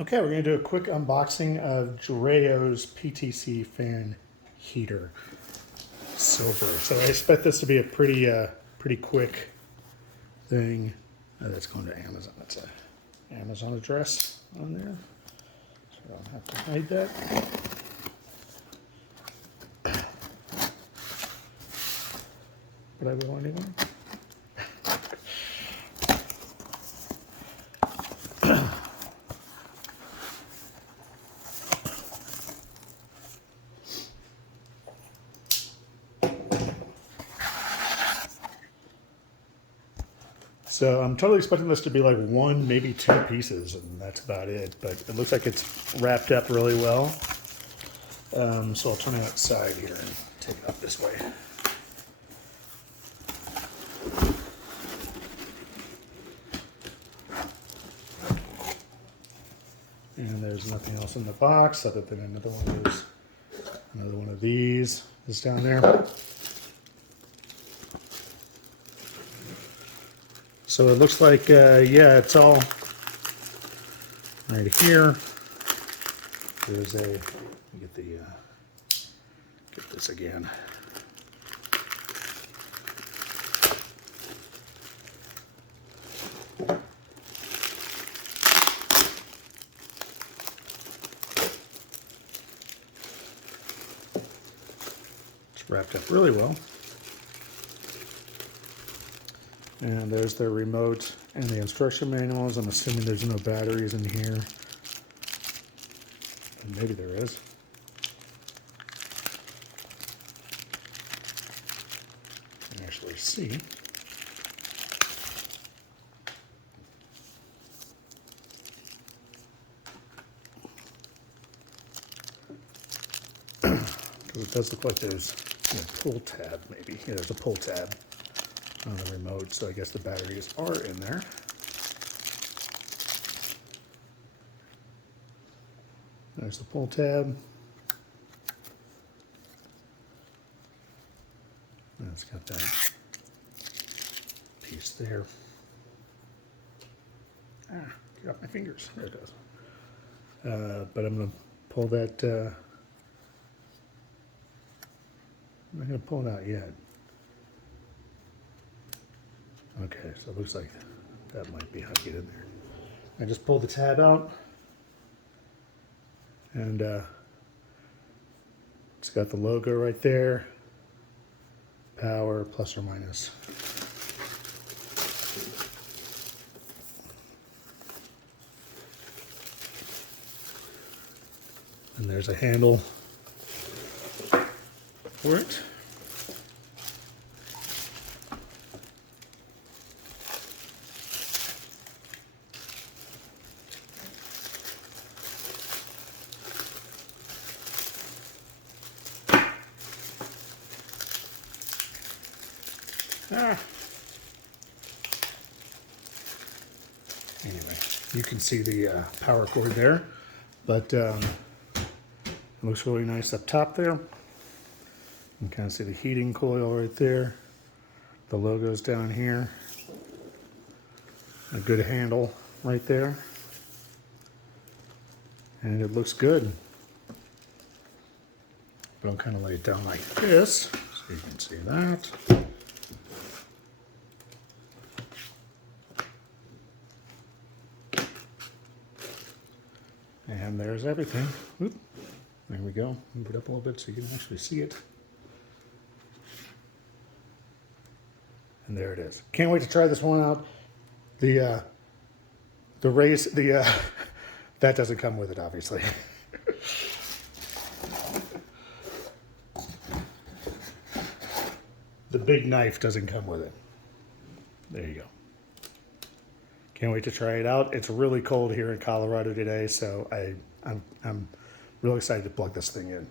Okay, we're going to do a quick unboxing of Dreo's PTC fan heater silver. So I expect this to be a pretty quick thing. That's going to Amazon. That's an Amazon address on there, so I don't have to hide that. But I will anyway. So I'm totally expecting this to be like one, maybe two pieces, and that's about it. But it looks like it's wrapped up really well. So I'll turn it outside here and take it up this way. And there's nothing else in the box other than another one of these is down there. So it looks like, yeah, it's all right here. There's a, let me get this again. It's wrapped up really well. And there's the remote and the instruction manuals. I'm assuming there's no batteries in here. And maybe there is. You can actually see. Because it does look like there's a pull tab, maybe. Yeah, there's a pull tab on the remote, so I guess the batteries are in there. There's the pull tab. And it's got that piece there. Get off my fingers. There it goes. But I'm going to pull that. I'm not going to pull it out yet. Okay, so it looks like that might be how to get in there. I just pulled the tab out, and it's got the logo right there. Power, plus or minus. And there's a handle for it. Anyway, you can see the power cord there, but it looks really nice up top there. You can kind of see the heating coil right there. The logo's down here. A good handle right there. And it looks good. But I'll kind of lay it down like this so you can see that. And there's everything. Oop. There we go. Move it up a little bit so you can actually see it. And there it is. Can't wait to try this one out. The that doesn't come with it, obviously. The big knife doesn't come with it. There you go. Can't wait to try it out. It's really cold here in Colorado today, so I'm really excited to plug this thing in.